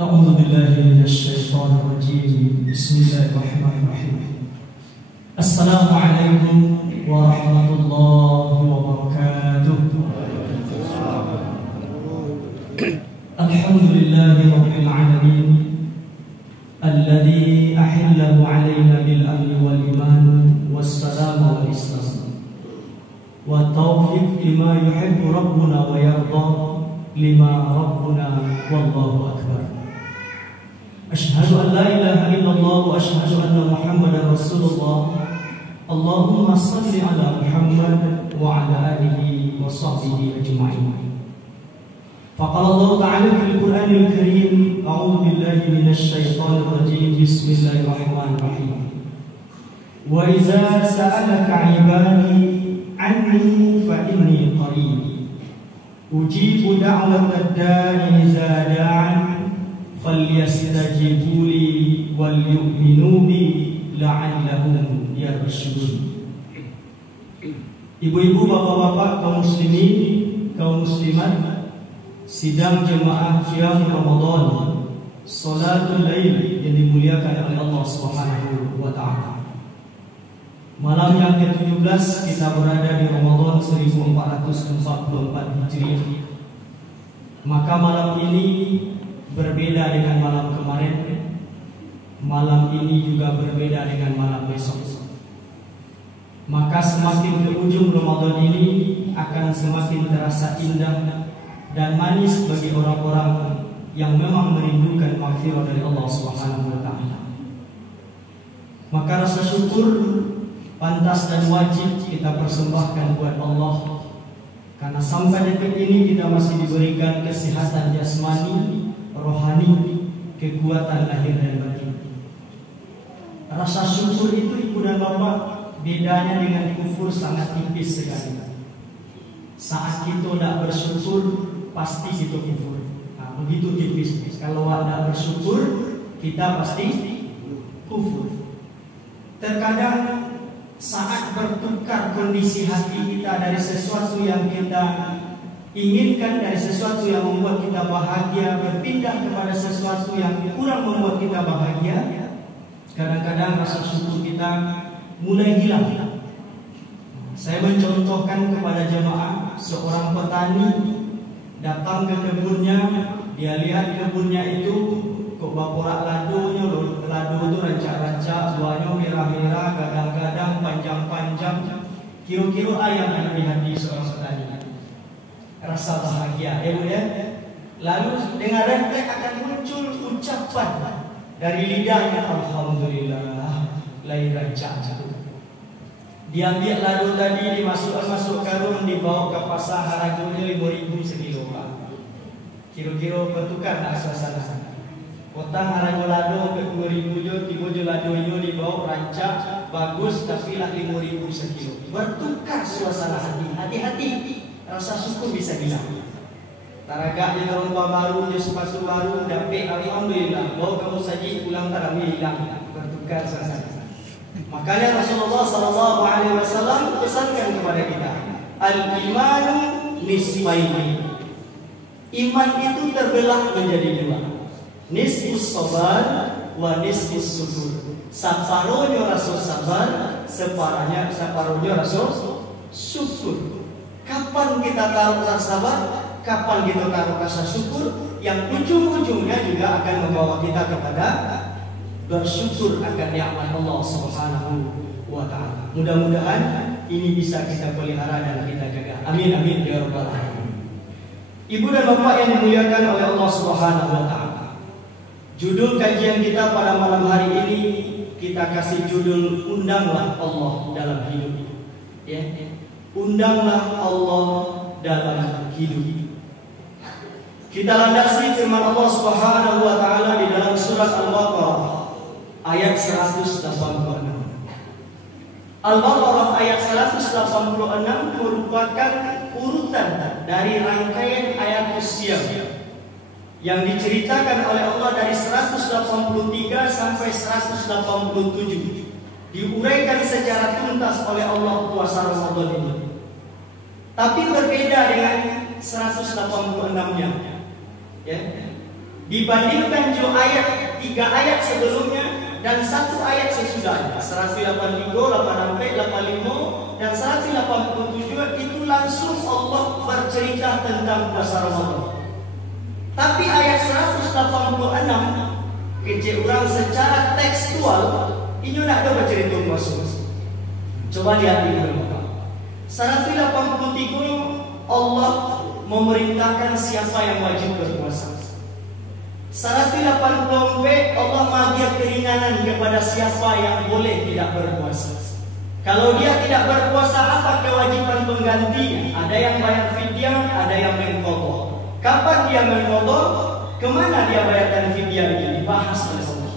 أعوذ بالله من الشيطان الرجيم بسم الله الرحمن الرحيم السلام عليكم ورحمة الله وبركاته الحمد لله رب العالمين الذي أحله علينا بالأمن والإيمان والسلام والإسلام والتوفيق لما يحب ربنا ويرضى لما ربنا والله أكبر أشهد أن لا إله إلا الله وأشهد أن محمدا رسول الله اللهم صل على محمد وعلى آله وصحبه أجمعين فقال الله تعالى في القرآن الكريم أعوذ بالله من الشيطان الرجيم بسم الله الرحمن الرحيم وإذا سألك عبادي عني فإني قريب أجيب دعوة الداع إذا دعان فليستجيبوا لي وليؤمنوا بي la'allahum yarshudun. Ibu-ibu, bapak-bapak, kaum muslimin, kaum muslimat, sidang jemaah qiyam Ramadan, salatul lail yang dimuliakan oleh Allah Subhanahu wa taala. Malam yang ke-17 kita berada di Ramadan 1444 Hijriah. Maka malam ini berbeda dengan malam kemarin. Malam ini juga berbeda dengan malam besok. Maka semakin ke ujung Ramadan ini akan semakin terasa indah dan manis bagi orang-orang yang memang merindukan maghfirah dari Allah Subhanahu wa taala. Maka rasa syukur pantas dan wajib kita persembahkan buat Allah, karena sampai detik ini kita masih diberikan kesehatan jasmani, rohani, kekuatan lahir dan batin. Rasa syukur itu, ibu dan bapak, bedanya dengan kufur sangat tipis sekali. Saat kita tidak bersyukur, pasti kita kufur. Nah, begitu tipis. Kalau tidak bersyukur, kita pasti kufur. Terkadang saat bertukar kondisi hati kita dari sesuatu yang kita inginkan, dari sesuatu yang membuat kita bahagia, berpindah kepada sesuatu yang kurang membuat kita bahagia, kadang-kadang rasa syukur kita mulai hilang. Saya mencontohkan kepada jemaah, seorang petani datang ke kebunnya, dia lihat kebunnya itu kok baporak ladonya, lado itu rancak-rancak, buahnya merah-merah, gadang-gadang, panjang-panjang. Kira-kira ayam yang di hati seorang petani. Rasa bahagia, Bu ya. Lalu dengan refleks akan muncul ucapan dari lidahnya, alhamdulillah, lain rancak. Diambil lado tadi, dimasuk karung, dibawa ke pasar, harganya 5.000 sekilo. Kira-kira bertukar tak suasana. Kotang harga lado ke 2.000 je, lado dibawa rancak bagus tapi lah 5.000 sekilo. Bertukar suasana hati. Hati-hati, rasa syukur bisa hilang. Taragaknya rumah baru, sepatu baru, dapat alhamdulillah. Bawa kamu saji pulang tarawih hilang. Bertukar suasana. Makanya Rasulullah SAW pesankan kepada kita, al-imanu nisfaini. Iman itu terbelah menjadi dua. Nisfus sabar wa nisfus syukur. Separuhnya rasa sabar, separuhnya rasa syukur. Kapan kita taruh rasa sabar, kapan kita taruh rasa syukur, yang ujung-ujungnya juga akan membawa kita kepada bersyukur akan nikmat Allah Subhanahu wa taala. Mudah-mudahan ini bisa kita pelihara dan kita jaga. Amin amin ya rabbal alamin. Ibu dan bapak yang dimuliakan oleh Allah Subhanahu wa taala. Judul kajian kita pada malam hari ini kita kasih judul Undanglah Allah dalam hidup. Ya. Undanglah Allah dalam hidup. Kita landasi firman Allah Subhanahu wa taala di dalam surat Al-Baqarah ayat 186. Al-Baqarah ayat 186 merupakan urutan dari rangkaian ayat Qiyam yang diceritakan oleh Allah dari 183 sampai 187. Diuraikan secara tuntas oleh Allah puasa Ramadan ini. Tapi berbeda dengan 186-nya. Ya. Dibandingkan jo ayat 3 ayat sebelumnya dan 1 ayat sesudahnya, 183, 86, 85 dan 187 itu langsung Allah bercerita tentang puasa Ramadan. Tapi ayat 186 kecil orang secara tekstual ini nak ada bercerita puasa. Coba lihat di dalam 183 Allah memerintahkan siapa yang wajib berpuasa. 180 Allah bagi keringanan kepada siapa yang boleh tidak berpuasa. Kalau dia tidak berpuasa, apa kewajiban penggantinya? Ada yang bayar fidyah, ada yang mengqadha. Kapan dia mengqadha? Kemana dia bayarkan fidyah ini? Dibahas oleh Allah.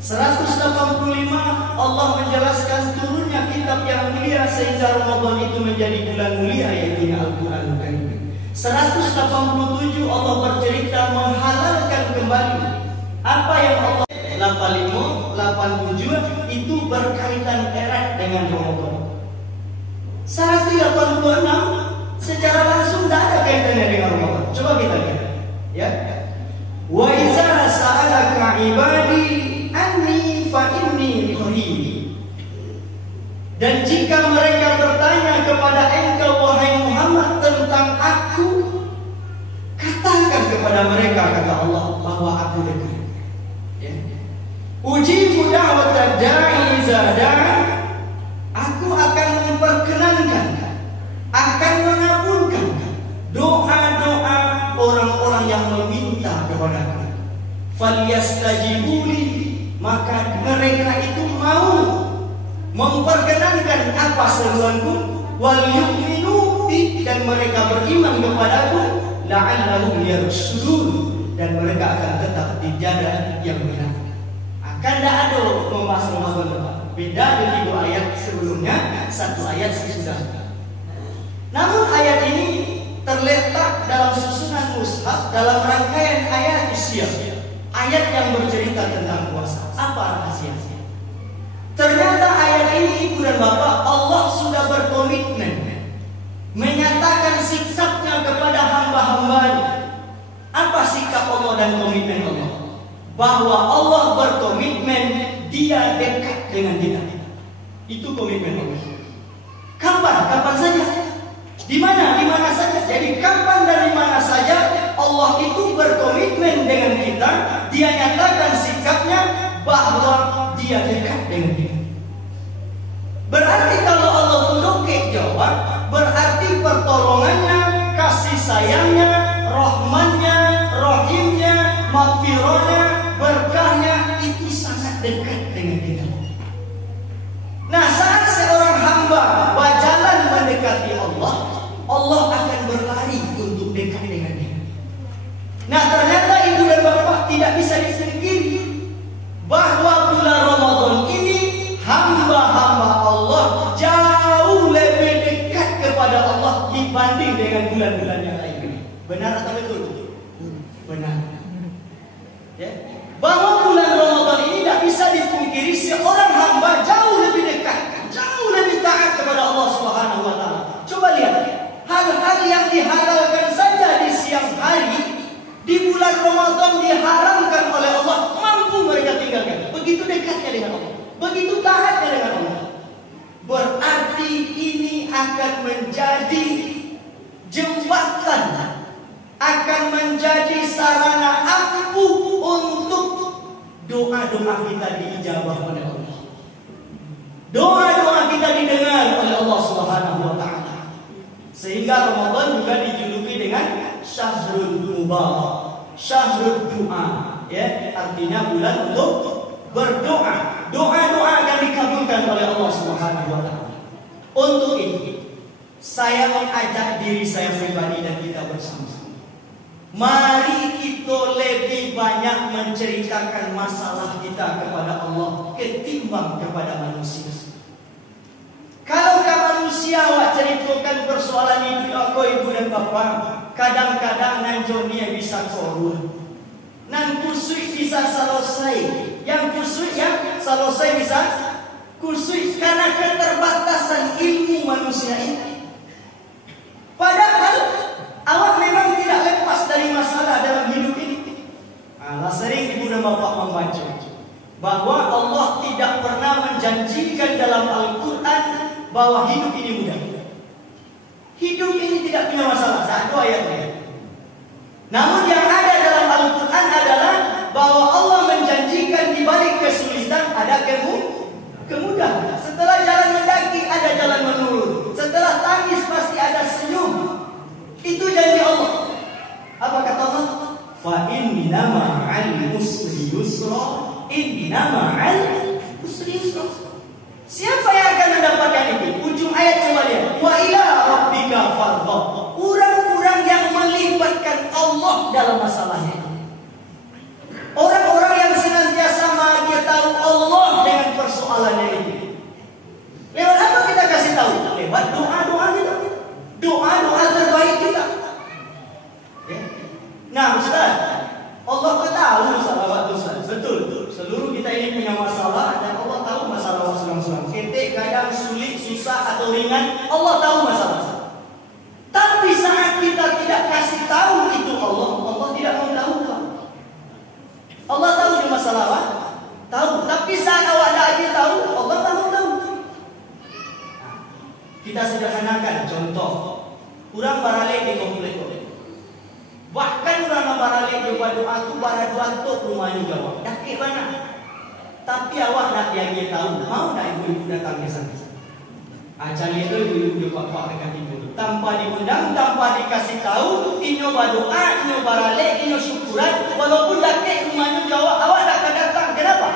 185 Allah menjelaskan turunnya kitab yang mulia sehingga Ramadan itu menjadi bulan mulia, yaitu Al-Quran Karim. 187 Allah bercerita menghalalkan kembali apa yang Allah 85, 87 itu berkaitan erat dengan Ramadan. 186 secara langsung tidak ada kaitannya dengan Ramadan. Coba kita lihat, ya. Wa iza sa'alaka ibadi anni fa inni qarib. Dan jika mereka bertanya kepada engkau wahai Muhammad tentang aku, katakan kepada mereka, kata Allah, bahwa aku dekat. Ya. Ujibu da'watad da'i iza da'a. Aku akan memperkenankan, akan mengabulkan doa-doa orang-orang yang meminta kepadaku. Falyastajibuli, maka mereka itu mau memperkenankan apa seruanku, wal yu'minu bi, dan mereka beriman kepadaku, la'allahum yarshudun, dan mereka akan tetap di jalan yang benar. Akan tidak ada membahas Ramadan. Beda dengan 2 ayat sebelumnya, 1 ayat sesudahnya. Namun ayat ini terletak dalam susunan mushaf dalam rangkaian ayat Isyam, ayat yang bercerita tentang puasa. Apa rahasianya? Ternyata ayat ini, ibu dan bapak, Allah sudah berkomitmen menyatakan sikapnya kepada hamba-hambanya. Apa sikap Allah dan komitmen Allah? Bahwa Allah berkomitmen dia dekat dengan kita. Itu komitmen Allah. Kapan? Kapan saja. Di mana? Di mana saja. Jadi kapan dan di mana saja Allah itu berkomitmen dengan kita. Dia nyatakan sikapnya bahwa dia dekat dengan kita. Berarti kalau Allah tunduk jawab, berarti pertolongannya, kasih sayangnya, rahmannya, rahimnya, maghfirahnya, berkahnya itu sangat dekat dengan kita. Nah, saat seorang hamba berjalan mendekati Allah, Allah akan berlari untuk dekat dengan dia. Nah, ternyata ibu dan bapak tidak bisa dipungkiri bahwa bulan Ramadan ini hamba-hamba Allah jauh lebih dekat kepada Allah dibanding dengan bulan-bulan yang lain. Benar atau betul? Benar. Ya. Bahwa bulan Ramadan ini tidak bisa dipungkiri seorang hamba jauh lebih dekat, jauh lebih taat kepada Allah Subhanahu wa taala. Coba lihat, hal-hal yang dihalalkan saja di siang hari di bulan Ramadan diharamkan oleh Allah, mampu mereka tinggalkan. Begitu dekatnya dengan Allah, begitu taatnya dengan Allah. Berarti ini akan menjadi jembatan, akan menjadi sarana ampuh untuk doa-doa kita diijabah oleh Allah. Doa-doa kita didengar oleh Allah Subhanahu wa taala. Sehingga Ramadan juga dijuluki dengan Syahrul Mubarak, Syahrul Doa, ya, artinya bulan untuk berdoa. Doa-doa akan dikabulkan oleh Allah Subhanahu wa taala. Untuk itu, saya mengajak diri saya pribadi dan kita bersama. Mari kita lebih banyak menceritakan masalah kita kepada Allah ketimbang kepada manusia. Kalau manusia awak ceritakan persoalan hidup aku, ibu dan bapak, kadang-kadang nanjong dia bisa korun, nan kusui bisa selesai, yang kusui yang selesai bisa kusui karena keterbatasan ilmu manusia ini. Padahal awak memang tidak lepas dari masalah dalam hidup ini. menjanjikan dalam Al-Quran bahwa hidup ini mudah. Hidup ini tidak punya masalah. Satu ayatnya. Namun yang ada dalam Al-Quran adalah bahwa Allah menjanjikan di balik kesulitan ada kemudahan. Setelah jalan mendaki ada jalan menurun. Setelah tangis pasti ada senyum. Itu janji Allah. Apa kata Allah? Fa inna ma'al usri yusra. Inna ma'al usri yusra. Siapa yang akan mendapatkan itu? Ujung ayat coba lihat. Wa ila rabbika farghab. Orang-orang yang melibatkan Allah dalam masalahnya. Orang-orang yang senantiasa dia tahu Allah dengan persoalannya ini. Lewat apa kita kasih tahu? Lewat doa-doa kita. Doa-doa terbaik kita. Ya. Nah, Ustaz, Allah tahu masalah waktu Ustaz. Betul. Seluruh kita ini punya masalah dan Allah tahu masalah sulam-sulam. Ketik, kadang sulit, susah atau ringan, Allah tahu masalah. Tapi saat kita tidak kasih tahu itu Allah tidak mau tahu. Allah tahu di masalah apa? Tahu. Tapi saat awak lagi tahu, Allah tak mau tahu. Kita sederhanakan contoh. Kurang baralik di komplek. Bahkan orang baralik di doa tu barang tu rumahnya jawab. Dah ke mana? Tapi awak nak dia tahu. Mau tak ibu-ibu datang ke sana? Cari itu ibu-ibu bapak dekat ibu. Tanpa diundang, tanpa dikasih tahu, inyo berdoa, inyo baralik, inyo syukuran. Walaupun dah ke rumahnya jawab, awak tak akan datang. Kenapa?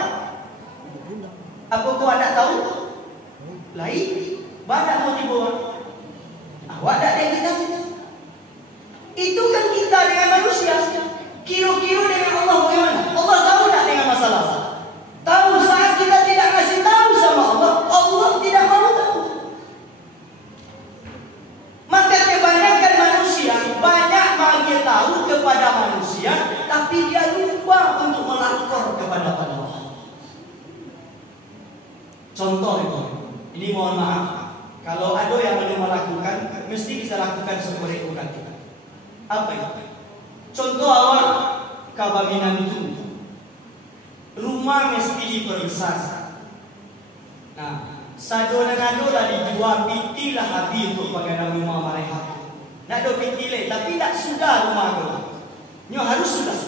Apa kau ada tahu? Lain. Banyak mau dibawa. Awak tak ada kita. Itu kan kita dengan manusia. Kira-kira dengan Allah bagaimana? Allah tahu tak dengan masalah? Tahu saat kita tidak kasih tahu sama Allah, Allah tidak mau tahu. Maka kebanyakan manusia banyak bagi tahu kepada manusia, tapi dia lupa untuk melapor kepada Allah. Contoh itu, ini mohon maaf. Kalau ada yang belum melakukan, mesti kita lakukan seperti urat kita. Apa itu? Contoh awal kebanginan itu, rumah mesti diperbesar. Nah, sado dengan dola dijual piti lah habis untuk bagian rumah mereka. Nak do piti le, tapi tak sudah rumah tu. Nyo harus sudah.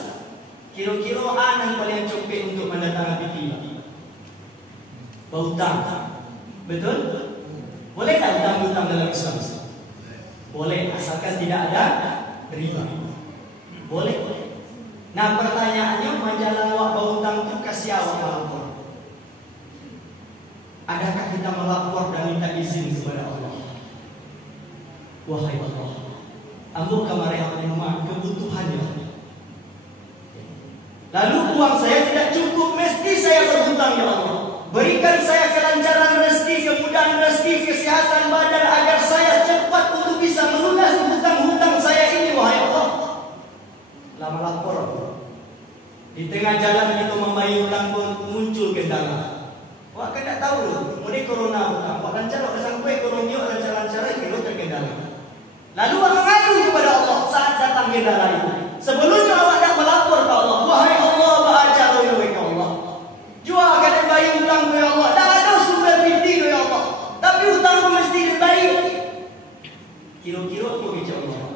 Kira-kira anak paling copet untuk mendatangkan piti. Berhutang, betul? Boleh tak hutang-hutang dalam Islam? Boleh, asalkan tidak ada riba. Boleh. Nah, pertanyaannya, majalah awak berhutang itu kasih awak melapor. Adakah kita melapor dan minta izin kepada Allah? Wahai Allah, ambil kamar yang rumah kebutuhannya. Lalu uang saya tidak cukup, mesti saya berhutang ya Allah. Berikan saya kelancaran rezeki, kemudahan rezeki, kesehatan badan agar saya cepat untuk bisa melunasi hutang-hutang saya ini, wahai Allah. Lama lapor. Di tengah jalan kita membayar hutang pun muncul kendala. Wah, kan tak tahu loh. Mulai corona hutang. Wah, lancar wak sampai ekonomi lancar-lancar kita terkendala. Lalu awak mengadu kepada Allah saat datang kendala itu. Sebelumnya awak nak melapor ke Allah, wahai Allah, bahagia ya Allah. Jual kadang bayar hutang ya Allah. Tak ada sumber binti ya Allah. Tapi hutang pun mesti dibayar. Kira-kira apa bicara Allah?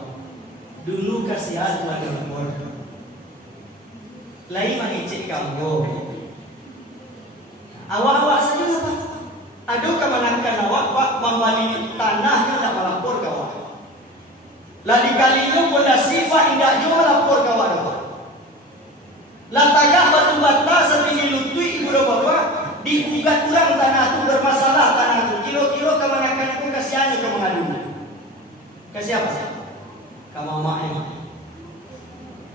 Dulu kasihan pada umur. Lain mengecek kamu. Awak-awak saja apa? Adakah menakan awak membalik tanahnya nak melapor ke awak? Ladi kali itu pondasi pak indah juga melapor ke awak. Latagak batu bata setinggi lutut ibu dan bapak digugat kurang tanah itu bermasalah tanah itu. Kilo-kilo kemanakan itu kasihan ke mengadu. Kasih apa? Ke mamanya.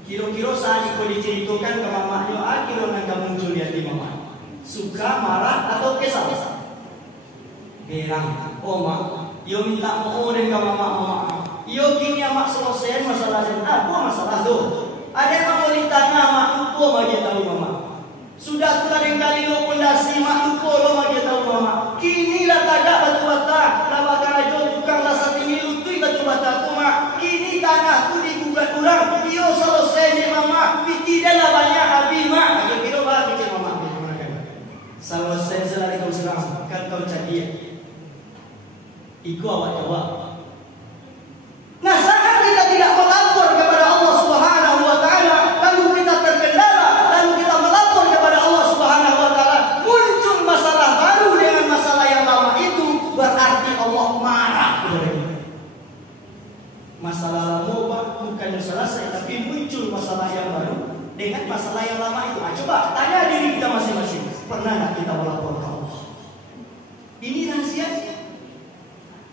Kilo-kilo saat itu diceritakan ke mamanya, kilo nangga muncul di hati mama. Suka, marah atau kesal? Gerang. Oh mak, yo minta mau dengan ke mama. Yo kini mak selesai masalah ini. Apa masalah tu? Ada yang mau ditanya mak lupa bagi tahu mama. Sudah tu ada kali lo pondasi mak lupa lo bagi tahu mama. Kini lah tagak batu bata, lah bakal ajo tukang lah satingi lutui batu bata tu mak. Kini tanah tu digugat orang. Yo selesai ni mama. Piti dah lah banyak habis mak. Kira-kira bah kecil mama. Selesai selari kau serang. masalah yang lama itu. Coba tanya diri kita masing-masing, pernah nggak kita melapor ke Allah? Ini rahasianya.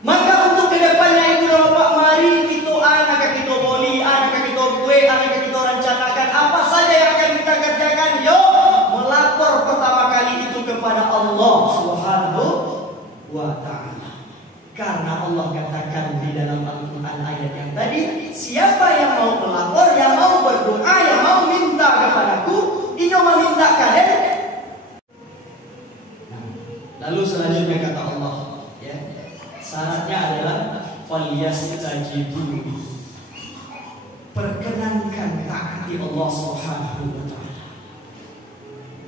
Maka untuk kedepannya ibu dan bapak, mari kita anak kita boli, anak kita kue, anak kita rencanakan apa saja yang akan kita kerjakan. Yuk melapor pertama kali itu kepada Allah Subhanahu wa Ta'ala. Karena Allah katakan di dalam Al-Quran ayat yang tadi, siapa yang mau melapor, yang mau berdoa, yang mau minta kepadaku, ini meminta kalian. Lalu selanjutnya kata Allah, ya, syaratnya adalah falyastajibu, perkenankan taati Allah Subhanahu wa Ta'ala.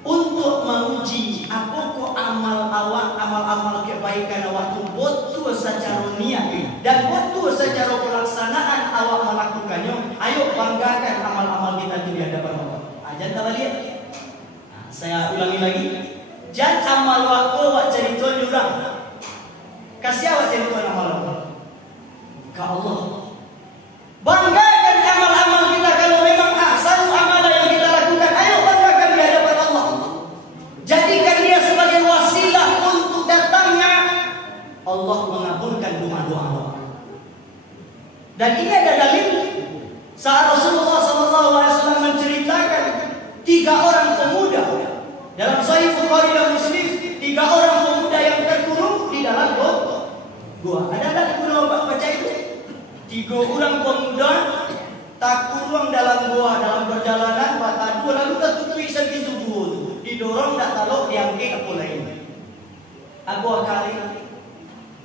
Untuk menguji apakah amal awak, amal-amal kebaikan awak itu betul secara niat dan betul secara pelaksanaan awak melakukannya. Ayo banggakan amal-amal kita di hadapan Allah. Jangan lihat. Saya ulangi lagi. Jangan amal awak cerita orang. Kasih awak cerita amal awak ke Allah. Banggakan amal-amal kita kalau memang ahsan amalan yang kita lakukan. Ayo banggakan di hadapan Allah. Jadikan dia sebagai wasilah untuk datangnya Allah mengabulkan doa-doa. Dan ini ada dalil saat Rasulullah SAW menceritakan 3 orang pemuda dalam Sahih Bukhari dan Muslim, 3 orang pemuda yang terkurung di dalam gua. Ada tak gua baca itu? 3 orang pemuda terkurung dalam gua dalam perjalanan batadu lalu tertutup segitu gua tu. Didorong tak tahu diangkat apa lain. Aku kali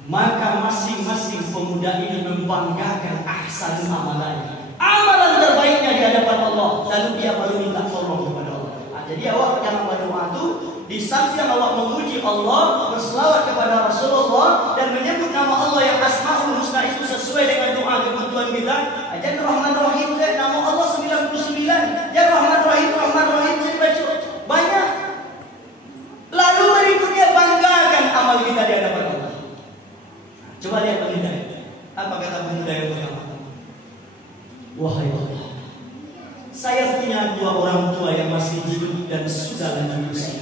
maka masing-masing pemuda ini membanggakan ahsan amalan. Amalan terbaiknya di hadapan Allah. Lalu dia baru minta tolong kepada Allah. Jadi awak dalam berdoa itu di samping awak memuji Allah, berselawat kepada Rasulullah dan menyebut nama Allah yang Asmaul Husna itu sesuai dengan doa kebutuhan kita. Jadi Rahman Rahim, nama Allah 99. Ya Rahman Rahim, Rahman Rahim saya baca banyak. Lalu berikutnya banggakan amal kita di hadapan Allah. Coba lihat pemuda. Apa kata pemuda yang pertama? Wahai Allah, saya punya 2 orang tua yang masih hidup dan sudah lanjut usia.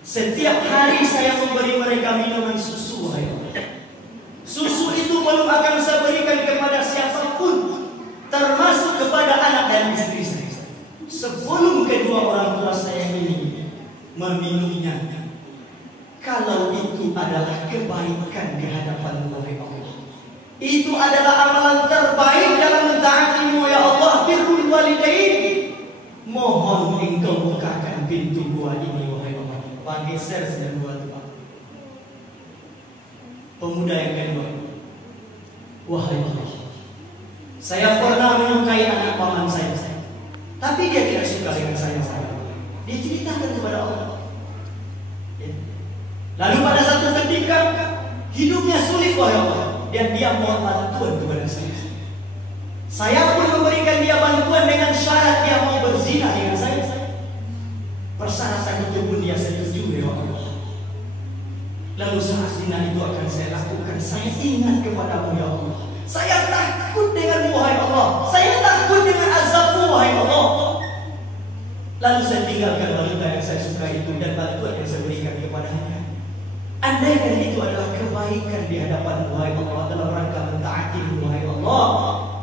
Setiap hari saya memberi mereka minuman susu, wahai Allah. Susu itu belum akan saya berikan kepada siapapun, termasuk kepada anak dan istri saya, sebelum kedua orang tua saya ini meminumnya. Kalau itu adalah kebaikan di hadapan Allah, itu adalah amalan terbaik dalam mentaatimu ya Allah, birrul walidain. Mohon engkau bukakan pintu gua ini wahai Allah. Bagi saya dan dua Tuhan. Pemuda yang kedua, wahai Allah, saya pernah menyukai anak paman saya, tapi dia tidak suka dengan saya. Dia ceritakan kepada Allah. Lalu pada satu ketika hidupnya sulit wahai Allah, dan dia mohon bantuan kepada saya. Saya pun memberikan dia bantuan dengan syarat dia mau berzina dengan saya. Persyaratan itu pun dia setuju ya Allah. Lalu saat zina itu akan saya lakukan, saya ingat kepadamu ya Allah. Saya takut denganmu wahai Allah. Saya takut dengan azabmu wahai Allah. Lalu saya tinggalkan wanita yang saya suka itu dan bantuan yang saya berikan kepadanya. Andaikan itu adalah kebaikan di hadapan wahai Allah dalam rangka mentaatimu wahai Allah,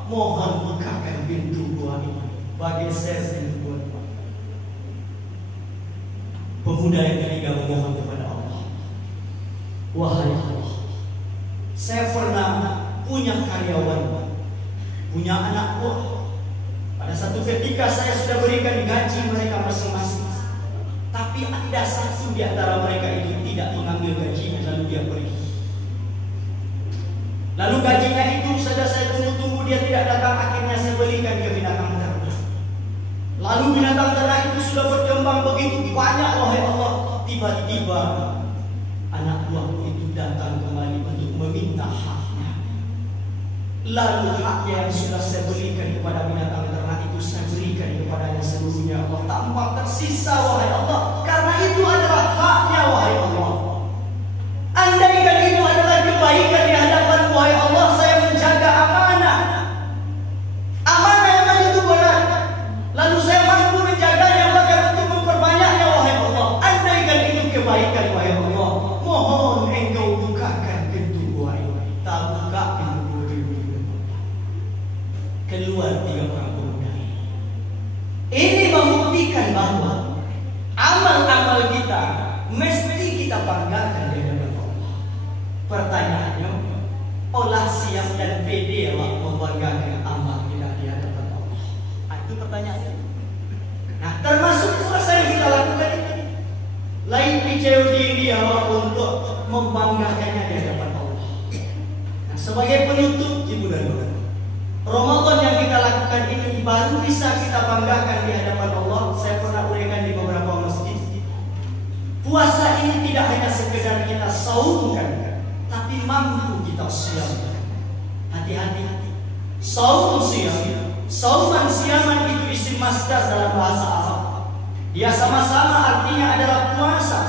mohon bukakan pintu gua ini bagi saya dan buat pemuda yang ketiga memohon kepada Allah. Wahai Allah, saya pernah punya karyawan, punya anak buah. Pada satu ketika saya sudah berikan gaji mereka masing-masing, tapi ada satu di antara mereka itu tidak mengambil gajinya, lalu dia pergi. Lalu gajinya itu sudah saya tunggu-tunggu, dia tidak datang. Akhirnya saya belikan ke binatang ternak. Lalu binatang ternak itu sudah berkembang begitu banyak wahai Allah. Tiba-tiba anak buahku itu datang kembali untuk meminta haknya. Lalu haknya yang sudah saya berikan kepada binatang ternak itu saya berikan kepadanya seluruhnya Allah, tanpa tersisa wahai Allah. Karena itu adalah haknya wahai Allah. Andaikan itu adalah kebaikan di hadapan wahai Allah, saya menjaga amanah. Amanah yang itu benar. Lalu saya mampu menjaga banggakan di hadapan Allah. Pertanyaannya, olah siap dan pede Allah membanggakan amal kita di hadapan Allah. Itu pertanyaannya. Nah, termasuk puasa yang kita lakukan ini. Lain picu diri Allah untuk membanggakannya di hadapan Allah. Nah, sebagai penutup, ibu dan bapak, Ramadan yang kita lakukan ini baru bisa kita banggakan di hadapan Allah. Saya pernah uraikan di beberapa masjid. Puasa ini tidak hanya sekedar kita saumkan, tapi mampu kita siam. Hati-hati. Saum siam. Sauman siaman itu isim masdar dalam bahasa Arab. Dia sama-sama artinya adalah puasa.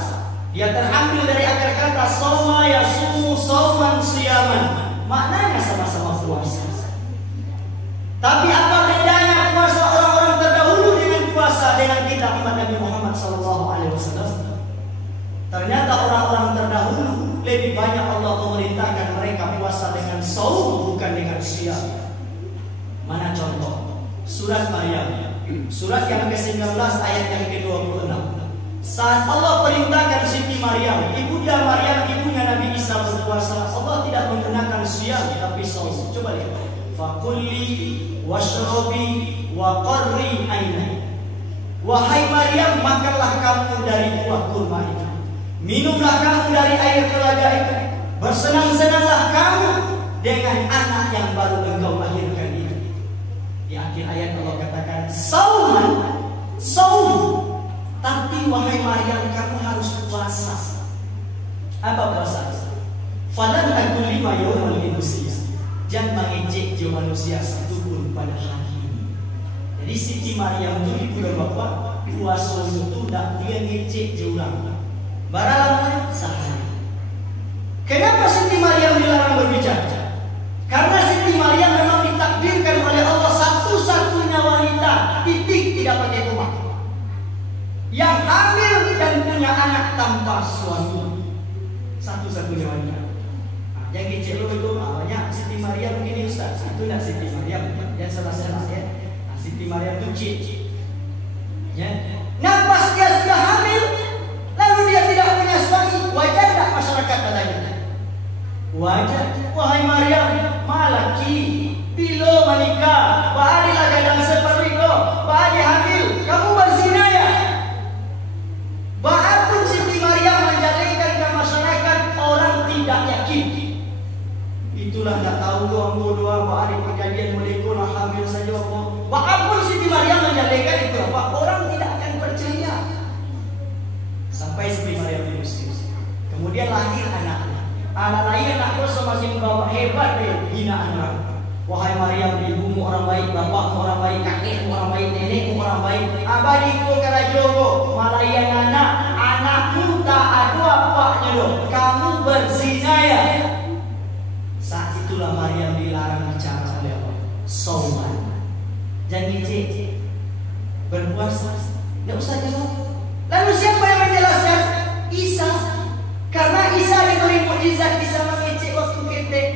Dia terambil dari akar kata sauma yasumu sauman siaman. Maknanya sama-sama puasa. Tapi apa bedanya puasa orang-orang terdahulu dengan puasa dengan kita umat Nabi Muhammad SAW? Ternyata orang-orang terdahulu lebih banyak Allah memerintahkan mereka puasa dengan saum bukan dengan siam. Mana contoh? Surat Maryam, surat yang ke-19 ayat yang ke-26. Saat Allah perintahkan Siti Maryam, ibunda Maryam, ibunya Nabi Isa berpuasa, Allah tidak menggunakan siam tapi saum. Coba lihat. Fakulli washrobi wa qarri ainai. Wahai Maryam, makanlah kamu dari buah kurma itu, minumlah kamu dari air telaga itu, bersenang-senanglah kamu dengan anak yang baru engkau lahirkan itu. Di akhir ayat Allah katakan sauman, saum. Tapi wahai Maryam, kamu harus puasa. Apa puasa? Falan takun lima yawmal manusia. Jangan mengejek jiwa manusia satu pun pada hari ini. Jadi Siti Maryam itu ibu dan bapak, puasa itu tidak dia ngejek jiwa. Barang sehari. Kenapa Siti Maryam dilarang berbicara? Karena Siti Maryam memang ditakdirkan oleh Allah satu-satunya wanita titik tidak pakai rumah, yang hamil dan punya anak tanpa suami. Satu-satunya wanita. Yang kecil itu awalnya Siti Maryam begini Ustaz. Itu tidak Siti Maryam, yang salah-salah ya. Nah, Siti Maryam itu cik. Ya. Nah, pas dia sudah hamil, lalu dia tidak punya suami, wajar tak masyarakat katanya? Wajar. Wahai Maryam, malaki, bilo menikah, baharilah gadang seperti itu, bahari hamil, kamu berzina ya? Bahapun Siti Maryam menjadikan ke masyarakat orang tidak yakin. Itulah tak tahu doa hari kejadian melekona hamil saja apa. Walaupun Siti Maryam menjadikan itu apa, orang tidak akan percaya. Sampai Siti Maryam diusir. Kemudian lahir anaknya. Anak lain anak dosa masih membawa hebat deh hinaan orang. Wahai Maryam, ibumu orang baik, bapakmu orang baik, kakekmu orang baik, nenekmu orang baik. Abadiku karajogo, malayan anakmu tak ada apanya doh. Kamu berzina ya. Saat itulah Maryam dilarang bicara oleh Allah. Sauman. Jangan ngejek. Berpuasa. Tidak usah jawab. Lalu siapa yang menjelaskan? Isa. Karena Isa diberi mukjizat bisa mengejek waktu ketek.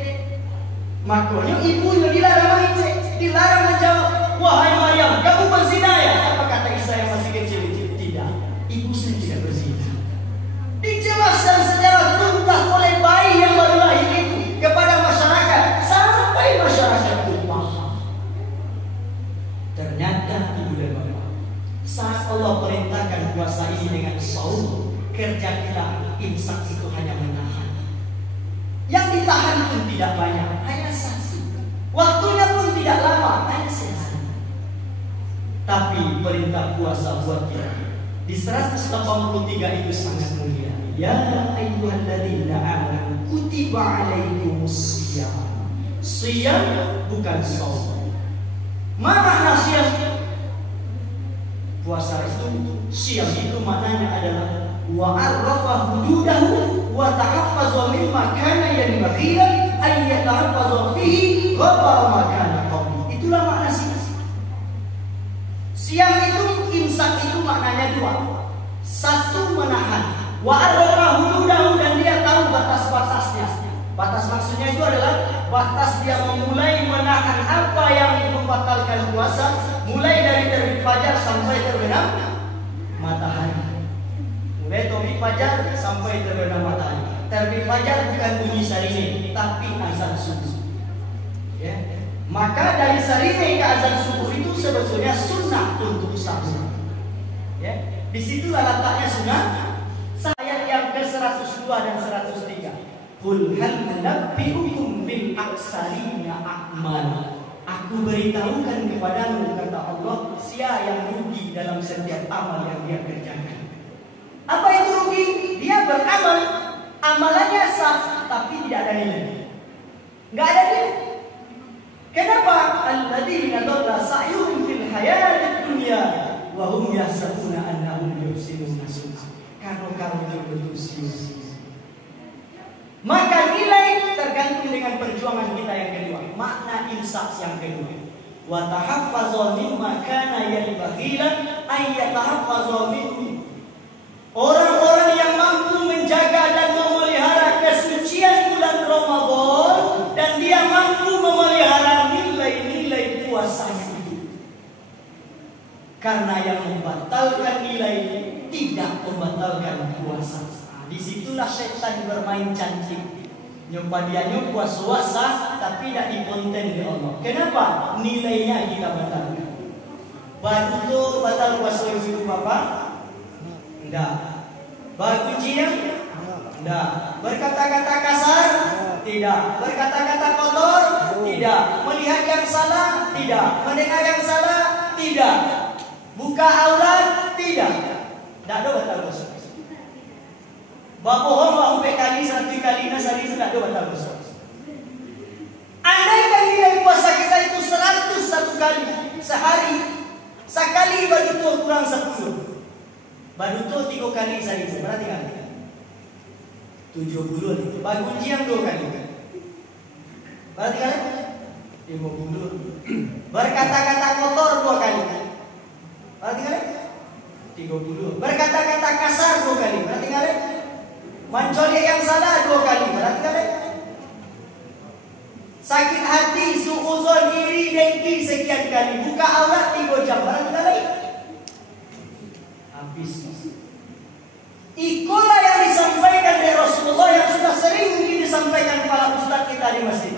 Makanya ibunya dilarang mengejek, dilarang menjawab. Wahai Maryam, kamu berzina ya? Apa kata Isa yang masih kecil? Tidak. Ibu saya tidak berzina. Dijelaskan secara tuntas oleh bayi yang baru lahir itu kepada masyarakat sampai masyarakat itu paham. Ternyata ibu dan bapak, saat Allah perintahkan puasa ini dengan saum, kerja kita imsak itu hanya menahan. Yang ditahan pun tidak banyak, hanya satu. Waktunya pun tidak lama, hanya sehari. Tapi perintah puasa buat kita di 183 itu sangat mulia. Ya ayyuhalladzina amanu kutiba alaikumus shiyam. Shiyam bukan saum. Mana siyam? Puasa itu, siyam itu maknanya adalah wa arrafa hududahu wa tahaffaza mimma kana yanbaghi an yatahaffaza fihi ghafara ma kana qabli. Itulah makna siyam. Siyam itu, imsak itu maknanya dua. Satu, menahan. Wa arrafa hududahu, dan dia tahu batas-batasnya. Batas maksudnya itu adalah batas dia memulai menahan apa yang membatalkan puasa, mulai dari terbit fajar sampai terbenam matahari. Mulai fajar sampai terbenam matahari. Terbit fajar bukan bunyi sarine, tapi azan subuh. Ya. Maka dari sarine ke azan subuh itu sebetulnya sunnah untuk sahur. Ya. Di situlah letaknya sunnah. Ayat yang ke-102 dan 103. Qul hal nunabbi'ukum bil aksarina a'mal. Aku beritahukan kepadamu, kata Allah, siapa yang rugi dalam setiap amal yang dia kerjakan. Apa itu rugi? Dia beramal, amalannya sah, tapi tidak ada nilai. Enggak ada nilai. Kenapa? Alladzina dhalla sa'yuhum fil hayatid dunya wa hum yahsabuna annahum yuhsinuna sun'a. Karena itu betul sia-sia. Maka nilai tergantung dengan perjuangan kita yang kedua. Makna insaf yang kedua. Wa tahaffazu mimma kana yanbaghila ay yatahaffazu minhu. Orang-orang yang mampu menjaga dan memelihara kesucian bulan Ramadan dan dia mampu memelihara nilai-nilai puasanya itu. Karena yang membatalkan nilai tidak membatalkan puasa. Disitulah setan bermain cantik. Nyoba dia puasa tapi tidak dikonten di Allah. Kenapa? Nilainya kita batalkan. Batu tu batal puasa ibu bapak? Tidak. Batu jiang? Tidak. Berkata-kata kasar? Tidak. Berkata-kata kotor? Tidak. Melihat yang salah? Tidak. Mendengar yang salah? Tidak. Buka aurat? Tidak. Tidak ada batal puasa. Bapak mau kali satu kali sehari sudah ada batal puasa. Andaikan nilai puasa kita itu 101 kali sehari, sekali baru tu kurang 10. Baru tu 3 kali sehari, berarti kan 70. Baru jiang 2 kali. Berarti kan 50. Berkata-kata kotor 2 kali. Berarti kan 30. Berkata-kata kasar 2 kali. Berarti kan mencolek yang salah 2 kali. Berarti kan sakit hati, suuzon, iri, dengki sekian kali. Buka aurat 3 jam. Berarti kan habis. Itulah yang disampaikan dari Rasulullah yang sudah sering mungkin disampaikan para ustaz kita di masjid.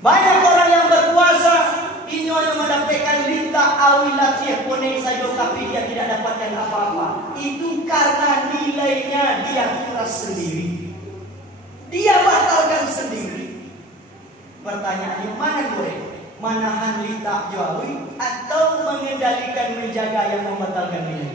Banyak orang yang berpuasa ini hanya mendapatkan lintah awilat ya pone saja tapi dia tidak dapatkan apa-apa. Itu karena nilainya dia kuras sendiri. Dia batalkan sendiri. Pertanyaannya mana goreng? Manahan lintah jawi atau mengendalikan menjaga yang membatalkan nilai?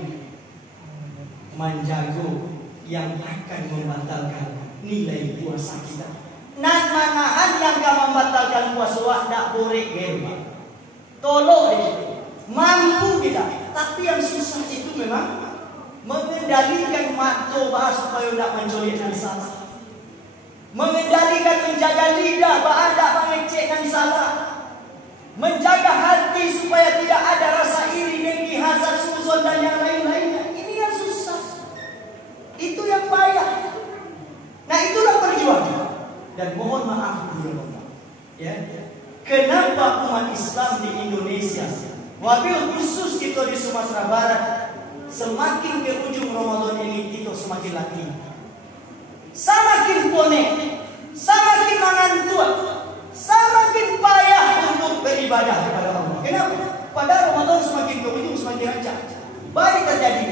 Menjago yang akan membatalkan nilai puasa kita. Nah, manahan yang akan membatalkan puasa tidak boleh game. Tolong mampu kita, tapi yang susah itu memang mengendalikan mata bahas supaya tidak mencolok dan salah, mengendalikan menjaga lidah bahas tidak mengecek dan salah, menjaga hati supaya tidak ada rasa iri, dengki, hasad, suzon dan yang lain-lainnya. Ini yang susah, itu yang payah. Nah itulah perjuangan dan mohon maaf ya. Kenapa umat Islam di Indonesia, wabil khusus kita di Sumatera Barat, semakin ke ujung Ramadan ini kita semakin laki, semakin pone, semakin mengantuk, semakin payah untuk beribadah kepada Allah. Kenapa? Pada Ramadan semakin ke ujung semakin rancak. Baik terjadi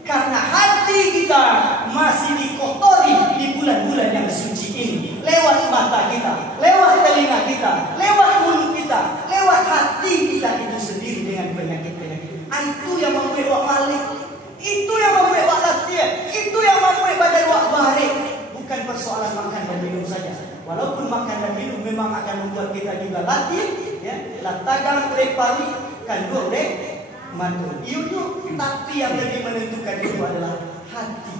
karena hati kita masih dikotori di bulan-bulan yang suci ini. Lewat mata kita, lewat telinga kita, lewat mulut kita, lewat hati kita itu sendiri dengan penyakit-penyakit. Itu yang membuat wak malik, itu yang membuat wak latihan, itu yang membuat badan wak barik. Bukan persoalan makan dan minum saja. Walaupun makan dan minum memang akan membuat kita juga latih, ya, latagang oleh pari, kandung oleh mantul. Itu, tapi yang lebih menentukan itu adalah hati.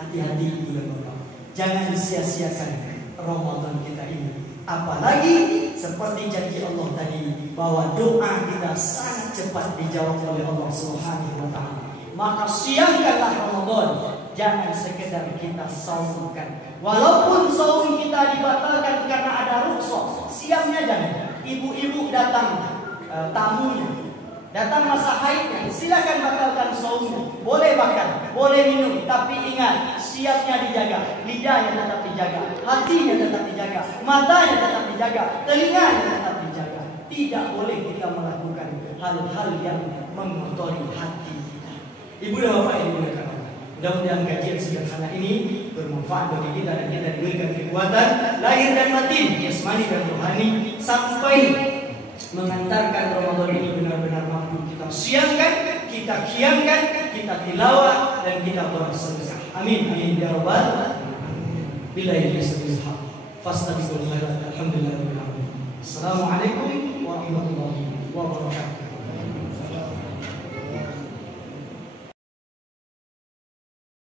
Hati-hati bulan Ramadan. Jangan sia-siakan Ramadan kita ini. Apalagi seperti janji Allah tadi bahwa doa kita sangat cepat dijawab oleh Allah Subhanahu wa taala. Maka siapkanlah Ramadan. Jangan sekedar kita saumkan. Walaupun saum kita dibatalkan karena ada rukhsah, siamnya jangan. Ibu-ibu datang tamunya, datang masa haidnya, silakan batalkan saumnya. Boleh bahkan boleh minum, tapi ingat, siapnya dijaga, lidahnya tetap dijaga, hatinya tetap dijaga, matanya tetap dijaga, telinganya tetap dijaga. Tidak boleh kita melakukan hal-hal yang mengotori hati kita. Ibu dan bapak yang dimuliakan Allah, mudah-mudahan kajian sederhana ini bermanfaat bagi kita dan kita diberikan kekuatan lahir dan batin, jasmani dan rohani, sampai mengantarkan Ramadan ini benar-benar mampu kita siangkan, kita kiamkan, kita tilawah, dan kita bersedekah. Amin, amin ya rabbal alamin. Billahi taufiq. Fastabiqul khairat. Alhamdulillahirabbil alamin. Assalamualaikum warahmatullahi wabarakatuh.